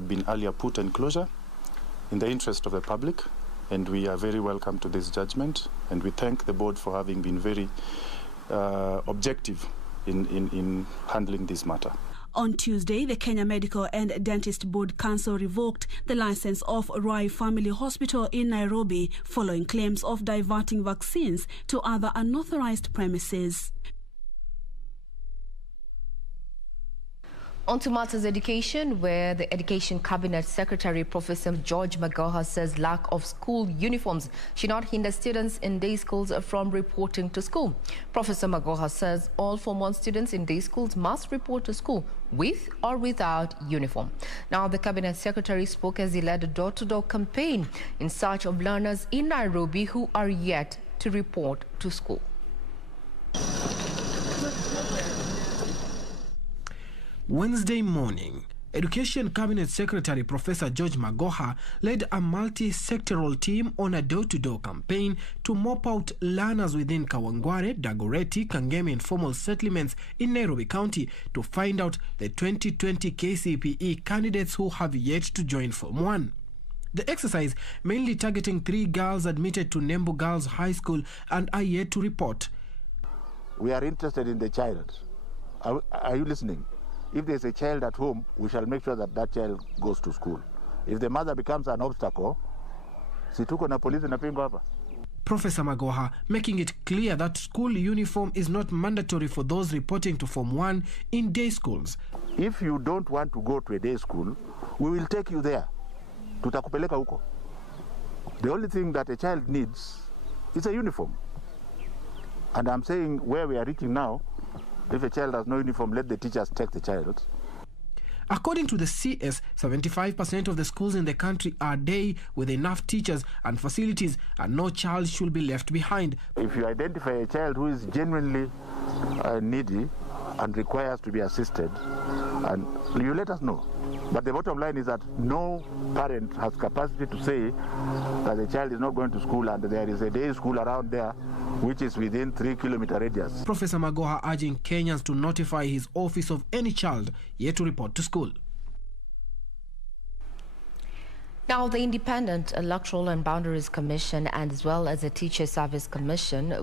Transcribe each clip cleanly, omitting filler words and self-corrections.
had been earlier put in closure in the interest of the public, and we are very welcome to this judgment, and we thank the board for having been very objective in handling this matter. On Tuesday, the Kenya Medical and Dentist Board Council revoked the license of Rai Family Hospital in Nairobi following claims of diverting vaccines to other unauthorized premises. On to matters education, where the Education Cabinet Secretary Professor George Magoha says lack of school uniforms should not hinder students in day schools from reporting to school. Professor Magoha says all Form 1 students in day schools must report to school with or without uniform. Now, the Cabinet Secretary spoke as he led a door-to-door campaign in search of learners in Nairobi who are yet to report to school. Wednesday morning, Education Cabinet Secretary Professor George Magoha led a multi-sectoral team on a door-to-door campaign to mop out learners within Kawangware, Dagoretti, Kangemi informal settlements in Nairobi County to find out the 2020 KCPE candidates who have yet to join Form 1. The exercise mainly targeting 3 girls admitted to Nembu Girls High School and are yet to report. We are interested in the child. Are you listening? If there's a child at home, we shall make sure that that child goes to school. If the mother becomes an obstacle, situko na polisi na pingo hapa. Professor Magoha making it clear that school uniform is not mandatory for those reporting to Form 1 in day schools. If you don't want to go to a day school, we will take you there. Tutakupeleka huko. The only thing that a child needs is a uniform. And I'm saying where we are reaching now, if a child has no uniform, let the teachers take the child. According to the CS, 75% of the schools in the country are day with enough teachers and facilities, and no child should be left behind. If you identify a child who is genuinely needy and requires to be assisted, and you let us know. But the bottom line is that no parent has capacity to say that the child is not going to school and there is a day school around there which is within 3-kilometer radius. Professor Magoha urging Kenyans to notify his office of any child yet to report to school. Now, the Independent Electoral and Boundaries Commission, and as well as the Teacher Service Commission,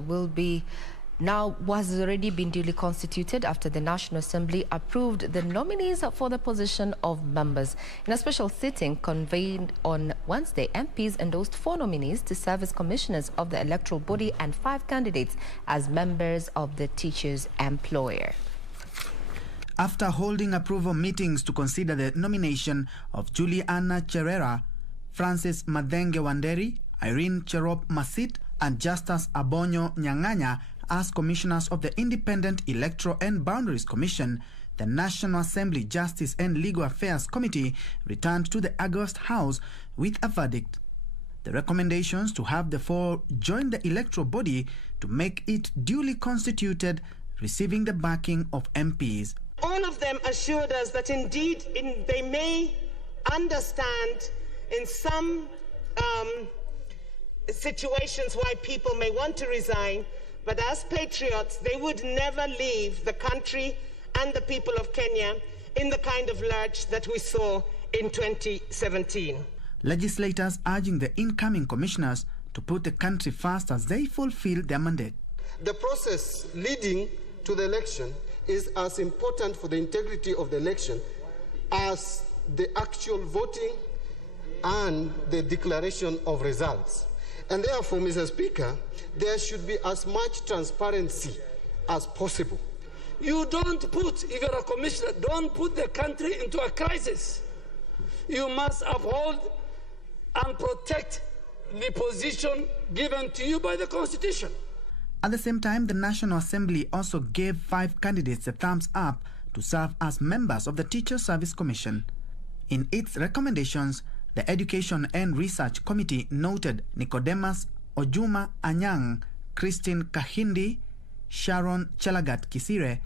has already been duly constituted after the National Assembly approved the nominees for the position of members. In a special sitting convened on Wednesday, MPs endorsed 4 nominees to serve as commissioners of the electoral body and 5 candidates as members of the teachers' employer. After holding approval meetings to consider the nomination of Juliana Cherera, Francis Madenge Wanderi, Irene Cherop Masit, and Justus Abonyo Nyanganya as commissioners of the Independent Electoral and Boundaries Commission, the National Assembly Justice and Legal Affairs Committee returned to the August House with a verdict. The recommendations to have the 4 join the electoral body to make it duly constituted, receiving the backing of MPs. All of them assured us that indeed they may understand in some situations why people may want to resign, but as patriots, they would never leave the country and the people of Kenya in the kind of lurch that we saw in 2017. Legislators urging the incoming commissioners to put the country first as they fulfill their mandate. The process leading to the election is as important for the integrity of the election as the actual voting and the declaration of results. And therefore, Mr. Speaker, there should be as much transparency as possible. You don't put, if you're a commissioner, don't put the country into a crisis. You must uphold and protect the position given to you by the Constitution. At the same time, the National Assembly also gave 5 candidates a thumbs up to serve as members of the Teacher Service Commission. In its recommendations, the Education and Research Committee noted Nicodemus Ojuma Anyang, Christine Kahindi, Sharon Chelagat Kisire,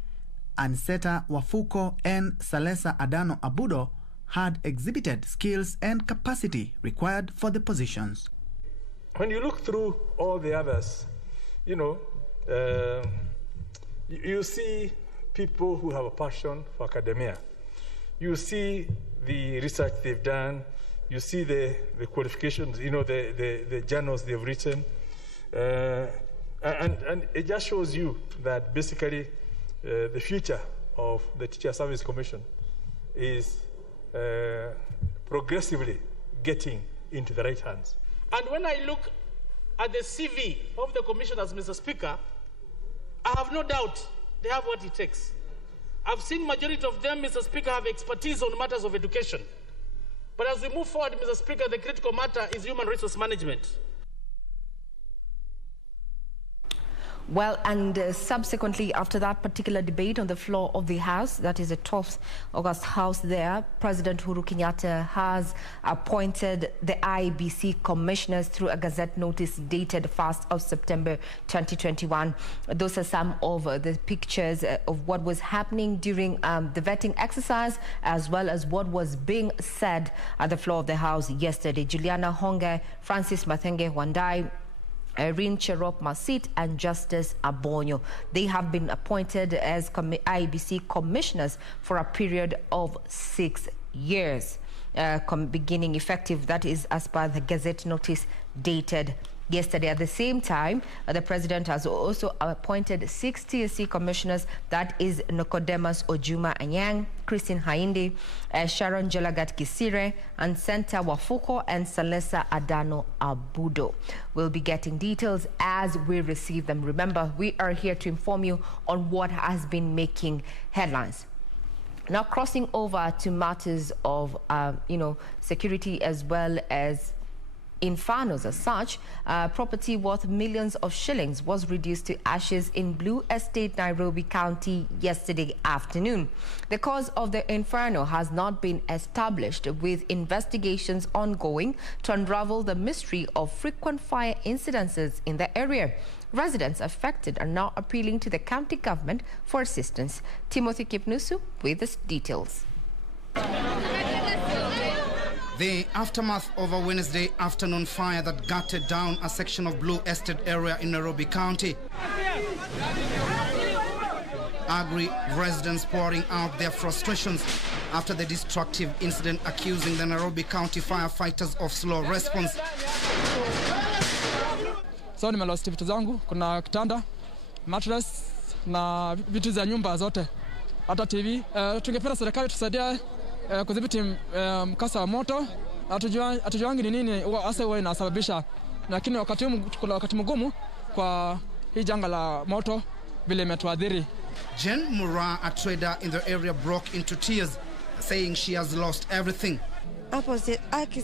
Anseta Wafuko, and Salesa Adano Abudo had exhibited skills and capacity required for the positions. When you look through all the others, you see people who have a passion for academia. You see the research they've done. You see the qualifications, you know, the journals they've written. And it just shows you that basically the future of the Teacher Service Commission is progressively getting into the right hands. And when I look at the CV of the commissioners, Mr. Speaker, I have no doubt they have what it takes. I've seen majority of them, Mr. Speaker, have expertise on matters of education. But as we move forward, Mr. Speaker, the critical matter is human resource management. Well, and subsequently, after that particular debate on the floor of the House, that is the 12th August House there, President Uhuru Kenyatta has appointed the IEBC commissioners through a Gazette notice dated 1st of September 2021. Those are some of the pictures of what was happening during the vetting exercise, as well as what was being said at the floor of the House yesterday. Juliana Honge, Francis Mathenge Wandai, Irene Cherop Masit and Justice Abonyo. They have been appointed as IEBC commissioners for a period of 6 years, beginning effective, that is as per the Gazette notice dated yesterday. At the same time, the president has also appointed 6 TSC commissioners, that is Nicodemus Ojuma Anyang, Christine Haindi, Sharon Jelagat Kisire, and Senta Wafuko and Salesa Adano Abudo. We'll be getting details as we receive them. Remember, we are here to inform you on what has been making headlines. Now, crossing over to matters of, security as well as infernos as such, property worth millions of shillings was reduced to ashes in Blue Estate, Nairobi County yesterday afternoon. The cause of the inferno has not been established, with investigations ongoing to unravel the mystery of frequent fire incidences in the area. Residents affected are now appealing to the county government for assistance. Timothy Kipnusu with the details. The aftermath of a Wednesday afternoon fire that gutted down a section of Blue Estate area in Nairobi County. Angry residents pouring out their frustrations after the destructive incident, accusing the Nairobi County firefighters of slow response. So nimelost vitu zangu, kuna kitanda, mattress na vitu za nyumba zote, hata TV. Tungependa serikali tusaidie kudhibiti mkasa wa moto. Hatujuangi ni nini hasa huwa inasababisha, lakini kuna wakati mgumu kwa hii janga la moto vile imetuadhiri. Jen Mura, a trader in the area, broke into tears, saying she has lost everything. Hapo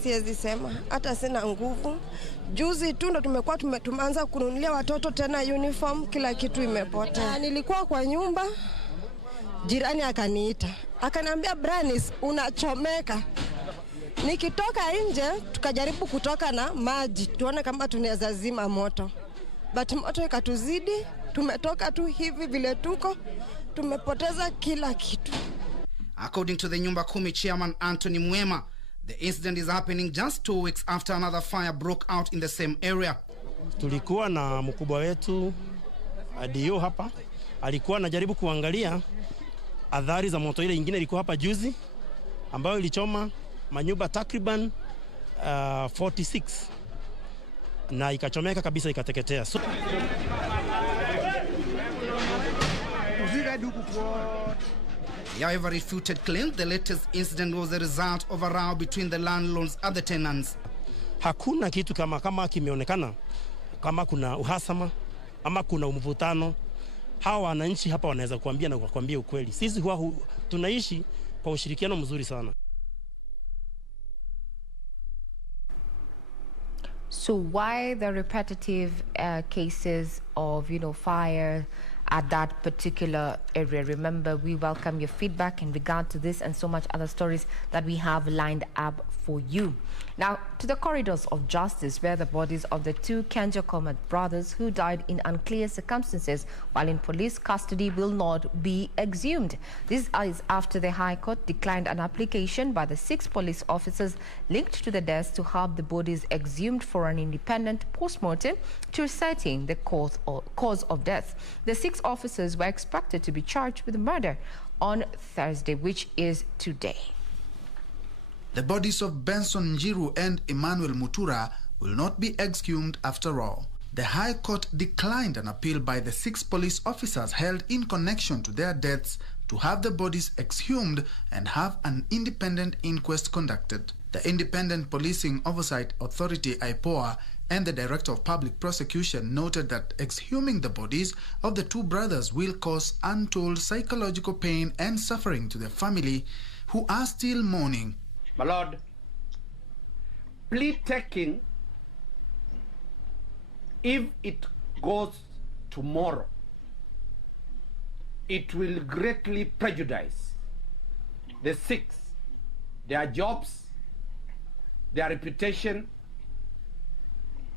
siwezi sema, hata sina nguvu. Juzi tu ndo tumeanza kununulia watoto tena uniform, kila kitu imepotea. Nilikuwa kwa nyumba, jirani akaniita, akaniambia Branis, unachomeka. Nikitoka nje, tukajaribu kutoka na maji, tuone kama tunaweza zima moto. But moto ikatuzidi, tumetoka tu hivi vile tuko, tumepoteza kila kitu. According to the Nyumba Kumi chairman Anthony Mwema, the incident is happening just 2 weeks after another fire broke out in the same area. Tulikuwa na mkubwa wetu Adio hapa, alikuwa anajaribu kuangalia adhari za moto ile nyingine ilikuwa hapa juzi, ambayo ilichoma manyumba takriban 46 na ikachomeka kabisa, ikateketea. So, they however refuted claims the latest incident was a result of a row between the landlords and the tenants. Hakuna kitu kama kimeonekana kama kuna uhasama ama kuna mvutano. Hawa wananchi hapa wanaweza kuambia na kukwambia ukweli. Sisi huwa tunaishi kwa ushirikiano mzuri sana. So why the repetitive cases of, fire at that particular area? Remember, we welcome your feedback in regard to this and so much other stories that we have lined up for you. Now, to the corridors of justice, where the bodies of the 2 KIANJOKOMA brothers who died in unclear circumstances while in police custody will not be exhumed. This is after the High Court declined an application by the 6 police officers linked to the deaths to have the bodies exhumed for an independent post-mortem to ascertain the cause of death. The 6 officers were expected to be charged with murder on Thursday, which is today. The bodies of Benson Njiru and Emmanuel Mutura will not be exhumed after all. The High Court declined an appeal by the 6 police officers held in connection to their deaths to have the bodies exhumed and have an independent inquest conducted. The Independent Policing Oversight Authority, IPOA, and the Director of Public Prosecution noted that exhuming the bodies of the 2 brothers will cause untold psychological pain and suffering to the family, who are still mourning. My Lord, plea taking, if it goes tomorrow, it will greatly prejudice the 6, their jobs, their reputation.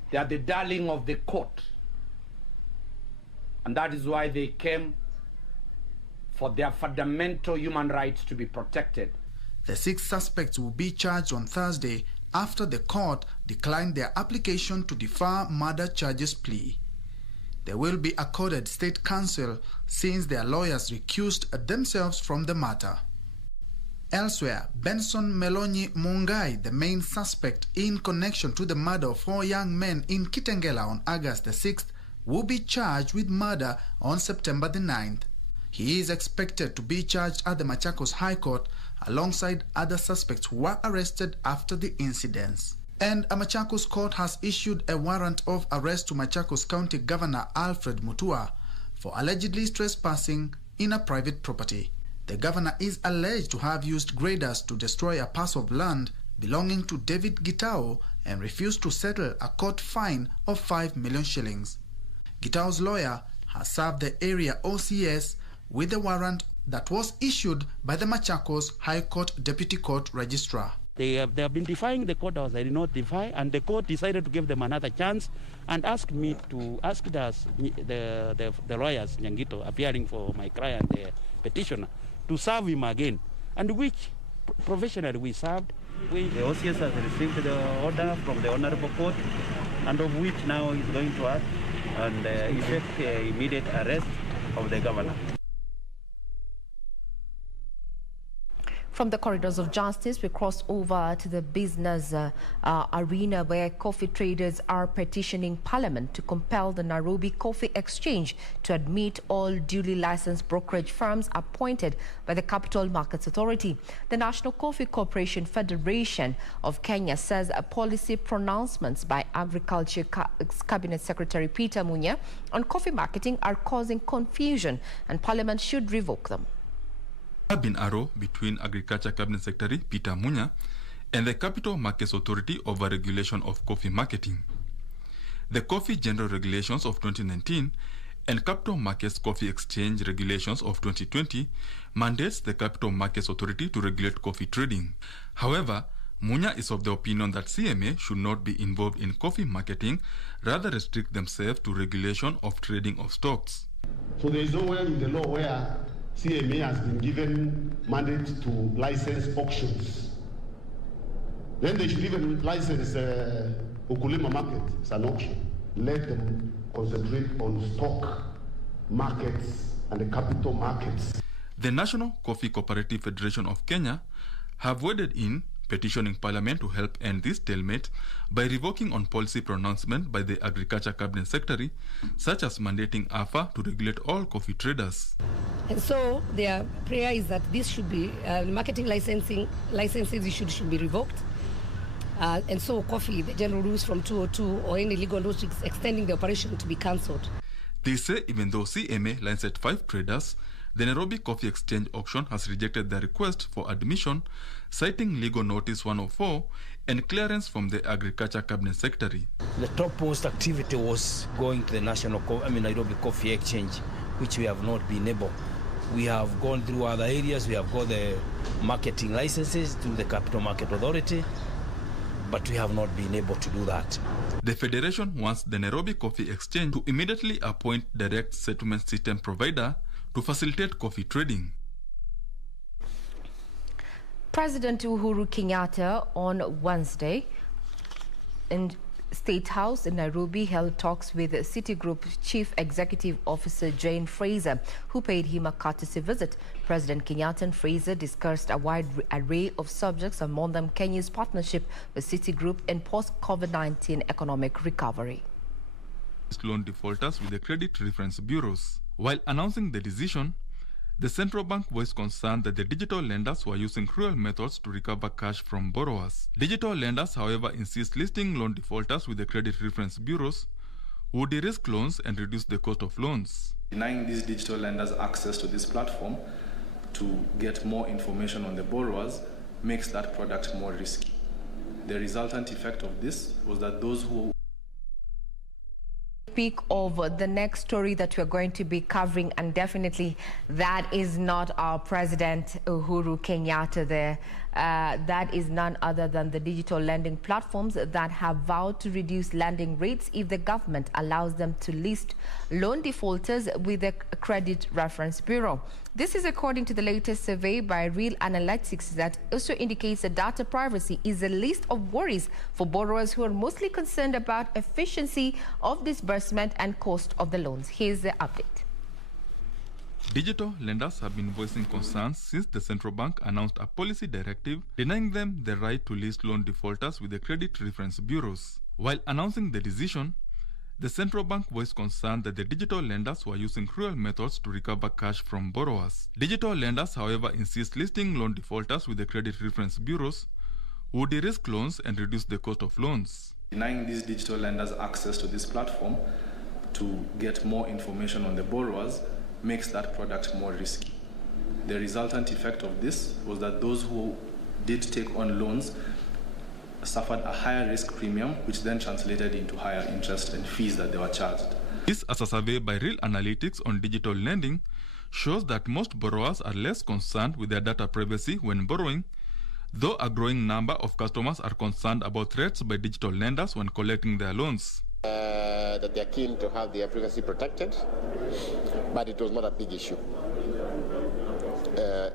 They are the darling of the court. And that is why they came, for their fundamental human rights to be protected. The 6 suspects will be charged on Thursday after the court declined their application to defer murder charges plea. They will be accorded state counsel since their lawyers recused themselves from the matter. Elsewhere, Benson Melonyi Mungai, the main suspect in connection to the murder of 4 young men in Kitengela on August the 6th, will be charged with murder on September the 9th. He is expected to be charged at the Machakos High Court alongside other suspects who were arrested after the incidents. And a Machakos court has issued a warrant of arrest to Machakos County Governor Alfred Mutua for allegedly trespassing in a private property. The governor is alleged to have used graders to destroy a parcel of land belonging to David Gitao and refused to settle a court fine of 5 million shillings. Gitao's lawyer has served the area OCS with a warrant that was issued by the Machakos High Court Deputy Court Registrar. They have been defying the court. I did not defy, and the court decided to give them another chance and asked me to ask us, the lawyers, Nyangito, appearing for my client, the petitioner, to serve him again, and which professionally we served. The OCS has received the order from the Honorable Court, and of which now is going to act and effect immediate arrest of the governor. From the corridors of justice, we cross over to the business arena, where coffee traders are petitioning Parliament to compel the Nairobi Coffee Exchange to admit all duly licensed brokerage firms appointed by the Capital Markets Authority. The National Coffee Corporation Federation of Kenya says policy pronouncements by Agriculture Cabinet Secretary Peter Munya on coffee marketing are causing confusion, and Parliament should revoke them. Been arrow between Agriculture Cabinet Secretary Peter Munya and the Capital Markets Authority over regulation of coffee marketing. The Coffee General Regulations of 2019 and Capital Markets Coffee Exchange Regulations of 2020 mandates the Capital Markets Authority to regulate coffee trading. However, Munya is of the opinion that CMA should not be involved in coffee marketing, rather restrict themselves to regulation of trading of stocks. So there is nowhere in the law where CMA has been given mandate to license auctions. Then they should even license Ukulima market as an auction. Let them concentrate on stock markets and the capital markets. The National Coffee Cooperative Federation of Kenya have waded in, petitioning Parliament to help end this stalemate by revoking on policy pronouncement by the Agriculture Cabinet Secretary, such as mandating AFA to regulate all coffee traders. And so their prayer is that this should be, marketing licenses should be revoked. And so coffee, the general rules from 202 or any legal rules extending the operation to be cancelled. They say even though CMA licensed 5 traders, the Nairobi Coffee Exchange auction has rejected their request for admission, citing Legal Notice 104 and clearance from the Agriculture Cabinet Secretary. The topmost activity was going to the Nairobi Coffee Exchange, which we have not been able. We have gone through other areas. We have got the marketing licenses through the Capital Market Authority, but we have not been able to do that. The Federation wants the Nairobi Coffee Exchange to immediately appoint direct settlement system provider to facilitate coffee trading. President Uhuru Kenyatta on Wednesday State House in Nairobi held talks with Citigroup Chief Executive Officer Jane Fraser, who paid him a courtesy visit. President Kenyatta and Fraser discussed a wide array of subjects, among them Kenya's partnership with Citigroup in post-COVID-19 economic recovery. Loan defaulters with the credit reference bureaus. While announcing the decision, the central bank voiced concern that the digital lenders were using cruel methods to recover cash from borrowers. Digital lenders, however, insist listing loan defaulters with the credit reference bureaus would de-risk loans and reduce the cost of loans. Denying these digital lenders access to this platform to get more information on the borrowers makes that product more risky. The resultant effect of this was that those who Speak of the next story that we're going to be covering, and definitely that is not our President Uhuru Kenyatta there. That is none other than the digital lending platforms that have vowed to reduce lending rates if the government allows them to list loan defaulters with a credit reference bureau. This is according to the latest survey by Real Analytics that also indicates that data privacy is a list of worries for borrowers who are mostly concerned about efficiency of disbursement and cost of the loans. Here's the update. Digital lenders have been voicing concerns since the central bank announced a policy directive denying them the right to list loan defaulters with the credit reference bureaus. While announcing the decision, the central bank voiced concern that the digital lenders were using cruel methods to recover cash from borrowers. Digital lenders, however, insist listing loan defaulters with the credit reference bureaus would de-risk loans and reduce the cost of loans. Denying these digital lenders access to this platform to get more information on the borrowers makes that product more risky. The resultant effect of this was that those who did take on loans suffered a higher risk premium, which then translated into higher interest and fees that they were charged. This, as a survey by Real Analytics on digital lending, shows that most borrowers are less concerned with their data privacy when borrowing, though a growing number of customers are concerned about threats by digital lenders when collecting their loans. That they're keen to have their privacy protected, but it was not a big issue.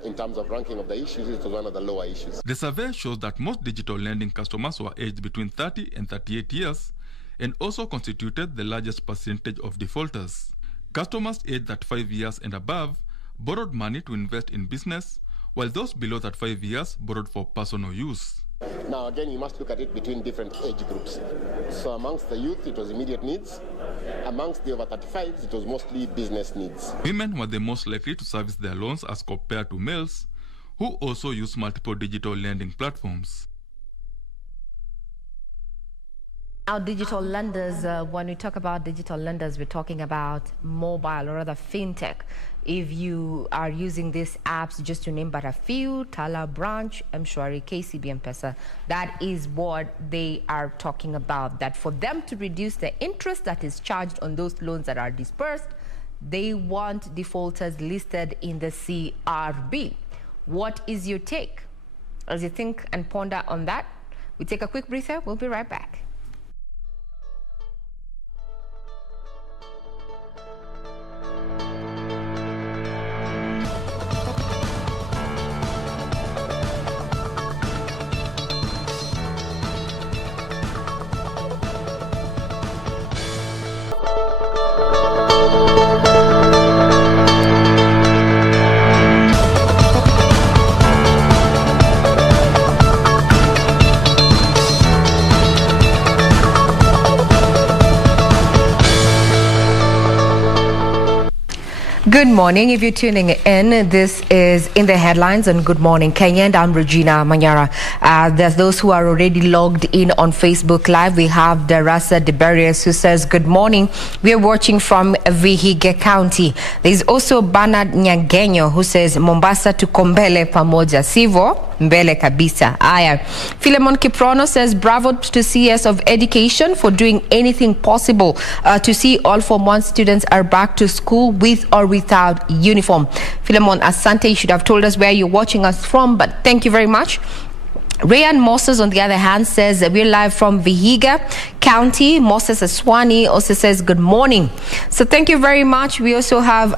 In terms of ranking of the issues, it was one of the lower issues. The survey shows that most digital lending customers were aged between 30 and 38 years and also constituted the largest percentage of defaulters. Customers aged 35 years and above borrowed money to invest in business, while those below 35 years borrowed for personal use. Now again, you must look at it between different age groups. So amongst the youth, it was immediate needs. Amongst the over 35s, it was mostly business needs. Women were the most likely to service their loans as compared to males, who also use multiple digital lending platforms. Now, digital lenders, when we talk about digital lenders, we're talking about mobile or rather fintech. If you are using these apps, just to name but a few, Tala Branch, M-Shwari, KCB M-Pesa, that is what they are talking about. That for them to reduce the interest that is charged on those loans that are dispersed, they want defaulters listed in the CRB. What is your take? As you think and ponder on that, we take a quick breather. We'll be right back. Good morning. If you're tuning in, this is In the Headlines on Good Morning Kenya, and I'm Regina Manyara. There's those who are already logged in on Facebook Live. We have Darasa Deberius who says, good morning. We are watching from Vihiga County. There's also Bernard Nyagenyo who says, Mombasa tuko mbele pamoja, sivo mbele kabisa. Aya. Philemon Kiprono says, bravo to CS of Education for doing anything possible to see all Form 1 students are back to school with or without uniform. Philemon Asante, you should have told us where you're watching us from, but thank you very much. Rayan Moses, on the other hand, says we're live from Vihiga County. Moses Aswani also says good morning. So thank you very much. We also have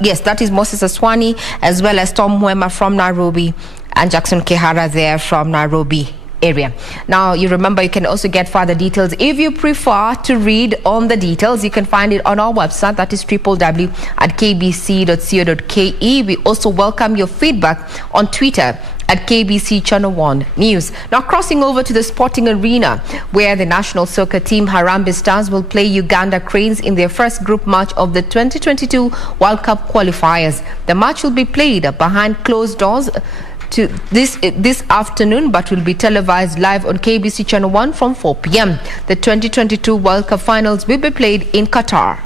yes, that is Moses Aswani, as well as Tom Mwema from Nairobi and Jackson Kehara there from Nairobi. area. Now, you remember you can also get further details. If you prefer to read on the details, you can find it on our website, that is www.kbc.co.ke. We also welcome your feedback on Twitter at KBC Channel 1 News. Now, crossing over to the sporting arena, where the national soccer team Harambee Stars will play Uganda Cranes in their first group match of the 2022 World Cup qualifiers. The match will be played behind closed doors this afternoon, but will be televised live on KBC Channel 1 from 4 p.m. The 2022 World Cup finals will be played in Qatar.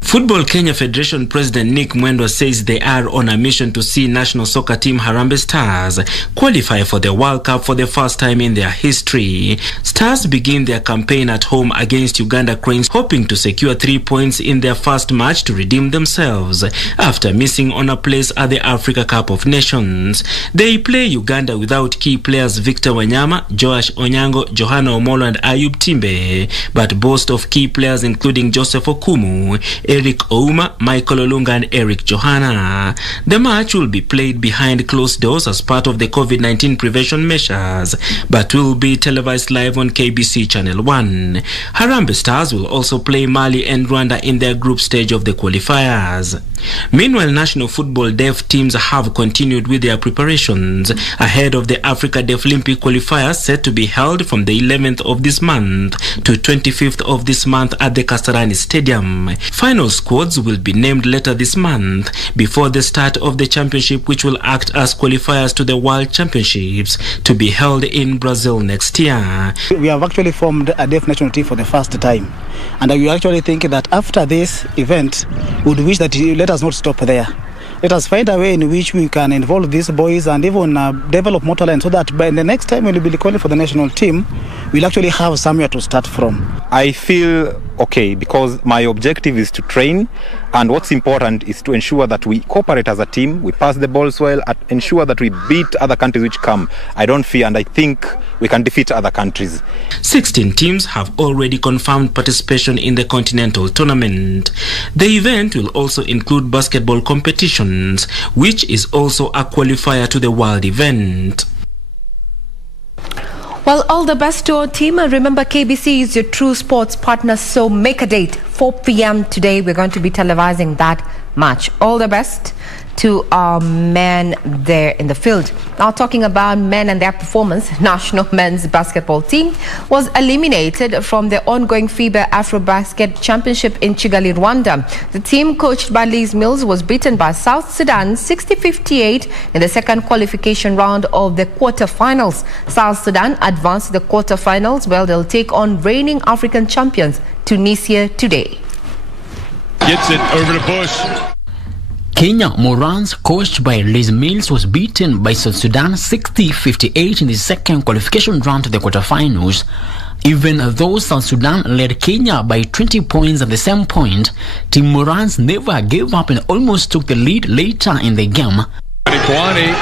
Football Kenya Federation President Nick Mwendwa says they are on a mission to see national soccer team Harambee Stars qualify for the World Cup for the first time in their history. Stars begin their campaign at home against Uganda Cranes, hoping to secure 3 points in their first match to redeem themselves after missing on a place at the Africa Cup of Nations. They play Uganda without key players Victor Wanyama, Joash Onyango, Johanna Omolo and Ayub Timbe, but boast of key players including Joseph Okumu, Eric Ouma, Michael Olunga and Eric Johanna. The match will be played behind closed doors as part of the COVID-19 prevention measures, but will be televised live on KBC Channel 1. Harambee Stars will also play Mali and Rwanda in their group stage of the qualifiers. Meanwhile, national football deaf teams have continued with their preparations ahead of the Africa Deaflympic qualifiers set to be held from the 11th of this month to 25th of this month at the Kasarani Stadium. Final squads will be named later this month before the start of the championship, which will act as qualifiers to the World Championships to be held in Brazil next year. We have actually formed a deaf national team for the first time, and we actually think that after this event, we would wish that you let us not stop there. Let us find a way in which we can involve these boys and even develop more talent, so that by the next time when we will be calling for the national team, we'll actually have somewhere to start from. I feel okay because my objective is to train, and what's important is to ensure that we cooperate as a team, we pass the balls well, and ensure that we beat other countries which come. I don't fear, and I think we can defeat other countries. 16 teams have already confirmed participation in the continental tournament. The event will also include basketball competitions, which is also a qualifier to the world event. Well, all the best to our team. Remember, KBC is your true sports partner, so make a date. 4 p.m. today, we're going to be televising that match. All the best to our men there in the field. Now, talking about men and their performance, national men's basketball team was eliminated from the ongoing FIBA Afrobasket Championship in Kigali, Rwanda. The team, coached by Liz Mills, was beaten by South Sudan 60-58 in the second qualification round of the quarterfinals. South Sudan advanced to the quarterfinals, where they'll take on reigning African champions Tunisia today. Gets it over to Bush. Kenya Morans, coached by Liz Mills, was beaten by South Sudan 60-58 in the second qualification round to the quarterfinals. Even though South Sudan led Kenya by 20 points at the same point, Team Morans never gave up and almost took the lead later in the game. Kwani,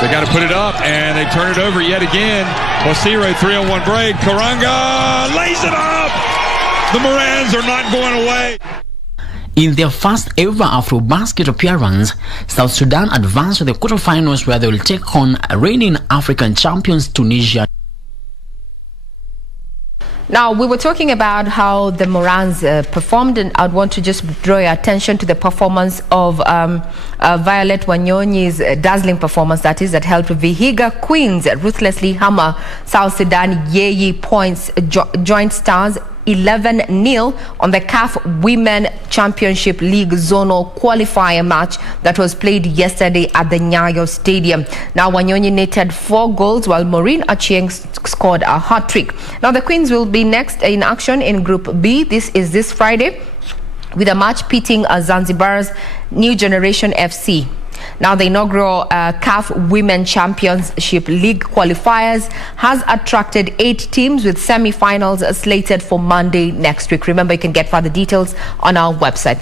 they got to put it up, and they turn it over yet again. Wasiro, 3-on-1 break. Karanga lays it up. The Morans are not going away. In their first ever Afrobasket appearance, South Sudan advanced to the quarterfinals, where they will take on reigning African champions Tunisia. Now, we were talking about how the Morans performed, and I'd want to just draw your attention to the performance of Violet Wanyonyi's dazzling performance, that helped Vihiga Queens ruthlessly hammer South Sudan Yeyi Points Joint Stars 11-0 on the CAF Women Championship League Zonal Qualifier match that was played yesterday at the Nyayo Stadium. Now, Wanyonyi netted 4 goals, while Maureen Achieng scored a hat-trick. Now, the Queens will be next in action in Group B. This is this Friday, with a match pitting Zanzibar's New Generation FC. Now, the inaugural CAF Women Championship League qualifiers has attracted 8 teams, with semi-finals slated for Monday next week. Remember, you can get further details on our website.